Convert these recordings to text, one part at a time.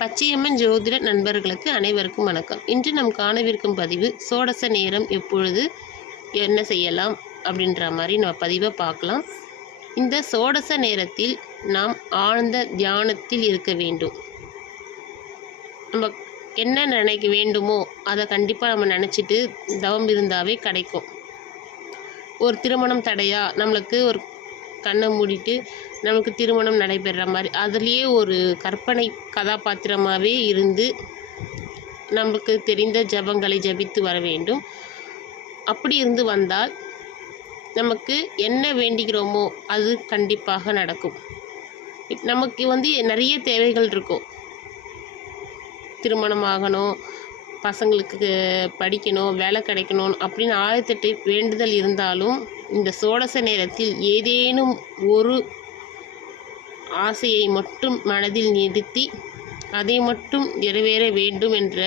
பச்சையம்மன் ஜோதிட நண்பர்களுக்கு அனைவருக்கும் வணக்கம். இன்று நாம் காணவிருக்கும் பதிவு சோடச நேரம் எப்பொழுது என்ன செய்யலாம் அப்படின்ற மாதிரி நம்ம பதிவை பார்க்கலாம். இந்த சோடச நேரத்தில் நாம் ஆழ்ந்த தியானத்தில் இருக்க வேண்டும். நம்ம என்ன நினைக்க வேண்டுமோ அதை கண்டிப்பாக நம்ம நினச்சிட்டு தவம் இருந்தாவே கிடைக்கும். ஒரு திருமணம் தடையா, நம்மளுக்கு ஒரு கண்ணை மூடிட்டு நமக்கு திருமணம் நடைபெற மாதிரி அதுலேயே ஒரு கற்பனை கதாபாத்திரமாகவே இருந்து நமக்கு தெரிந்த ஜபங்களை ஜபித்து வர வேண்டும். அப்படி இருந்து வந்தால் நமக்கு என்ன வேண்டுகிறோமோ அது கண்டிப்பாக நடக்கும். நமக்கு நிறைய தேவைகள் இருக்கும். திருமணம் ஆகணும், பசங்களுக்கு படிக்கணும், வேலை கிடைக்கணும் அப்படின்னு 1008 வேண்டுதல் இருந்தாலும் இந்த சோடச நேரத்தில் ஏதேனும் ஒரு ஆசையை மட்டும் மனதில் நிறுத்தி அதை மட்டும் நிறைவேற வேண்டும் என்ற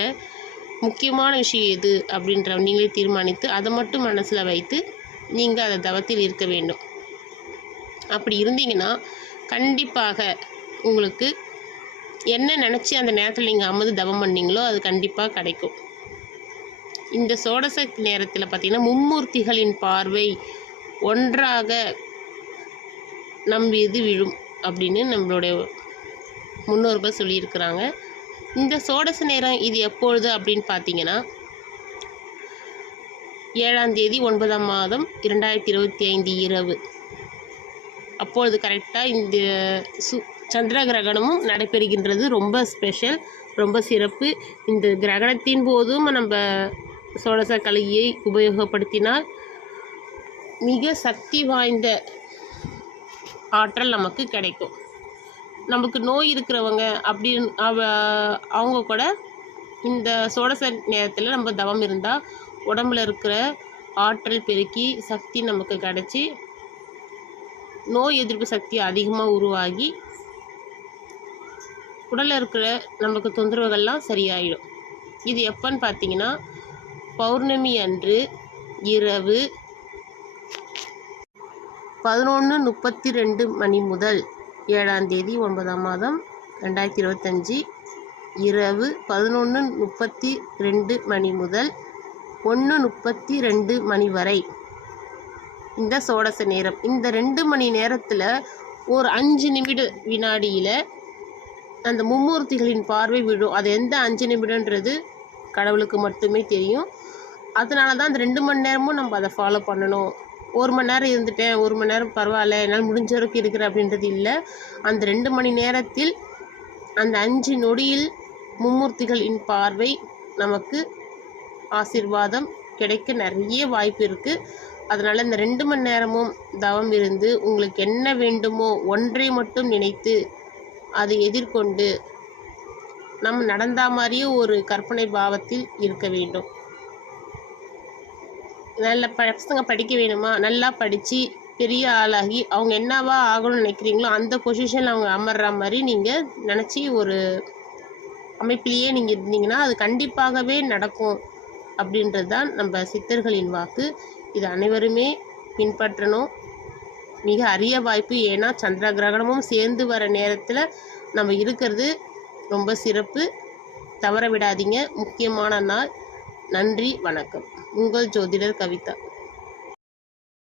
முக்கியமான விஷயம் எது அப்படின்ற நீங்களே தீர்மானித்து அதை மட்டும் மனசில் வைத்து நீங்கள் அதை தவத்தில் இருக்க வேண்டும். அப்படி இருந்தீங்கன்னா கண்டிப்பாக உங்களுக்கு என்ன நினச்சி அந்த நேரத்தில் நீங்கள் அமர்ந்து தவம் பண்ணீங்களோ அது கண்டிப்பாக கிடைக்கும். இந்த சோடச நேரத்தில் பார்த்திங்கன்னா மும்மூர்த்திகளின் பார்வை ஒன்றாக நம் மீது விழும் அப்படின்னு நம்மளுடைய முன்னோர்கள் சொல்லியிருக்கிறாங்க. இந்த சோடச நேரம் இது எப்பொழுது அப்படின்னு பார்த்தீங்கன்னா 7ஆம் தேதி 9ஆம் மாதம் 2025 இரவு. அப்பொழுது கரெக்டாக இந்த சந்திர கிரகணமும் நடைபெறுகின்றது. ரொம்ப ஸ்பெஷல், ரொம்ப சிறப்பு. இந்த கிரகணத்தின் போதும் நம்ம சோடச கலையை உபயோகப்படுத்தினால் மிக சக்தி வாய்ந்த ஆற்றல் நமக்கு கிடைக்கும். நமக்கு நோய் இருக்கிறவங்க அப்படின்னு அவங்க கூட இந்த சோடச நேரத்தில் நம்ம தவம் இருந்தால் உடம்புல இருக்கிற ஆற்றல் பெருக்கி சக்தி நமக்கு கிடைச்சி நோய் எதிர்ப்பு சக்தி அதிகமாக உருவாகி உடலில் இருக்கிற நமக்கு தொந்தரவுகள்லாம் சரியாயிடும். இது எப்போன்னு பார்த்தீங்கன்னா பௌர்ணமி அன்று இரவு 11:32 மணி முதல் 7ஆம் தேதி 9ஆம் மாதம் 2025 இரவு 11:32 மணி முதல் 1:32 மணி வரை இந்த சோடச நேரம். இந்த 2 மணி நேரத்தில் ஒரு 5 வினாடியில் அந்த மும்மூர்த்திகளின் பார்வை விழும். அது எந்த 5 நிமிடன்றது கடவுளுக்கு மட்டுமே தெரியும். அதனால தான் அந்த 2 மணி நேரமும் நம்ம அதை ஃபாலோ பண்ணணும். 1 மணி நேரம் இருந்துட்டேன், 1 மணி நேரம் பரவாயில்ல, என்னால் முடிஞ்ச வரைக்கும் இருக்கிறேன் அப்படின்றது இல்லை. அந்த 2 மணி நேரத்தில் அந்த 5 நொடியில் மும்மூர்த்திகளின் பார்வை நமக்கு ஆசீர்வாதம் கிடைக்க நிறைய வாய்ப்பு இருக்குது. அதனால் இந்த 2 மணி நேரமும் தவம் இருந்து உங்களுக்கு என்ன வேண்டுமோ ஒன்றை மட்டும் நினைத்து அதை எதிர்கொண்டு நம்ம நடந்த மாதிரியே ஒரு கற்பனை பாவத்தில் இருக்க வேண்டும். நல்ல பசங்க படிக்க வேணுமா, நல்லா படித்து பெரிய ஆளாகி அவங்க என்னவா ஆகணும்னு நினைக்கிறீங்களோ அந்த பொசிஷனில் அவங்க அமர்ற மாதிரி நீங்கள் நினச்சி ஒரு அமைப்பிலேயே நீங்கள் இருந்தீங்கன்னா அது கண்டிப்பாகவே நடக்கும் அப்படின்றது தான் நம்ம சித்தர்களின் வாக்கு. இது அனைவருமே பின்பற்றணும். மிக அரிய வாய்ப்பு. ஏன்னா சந்திர கிரகணமும் சேர்ந்து வர நேரத்தில் நம்ம இருக்கிறது ரொம்ப சிறப்பு. தவற விடாதீங்க. முக்கியமான நாள். நன்றி, வணக்கம். உங்கள் ஜோதிடர் கவிதா.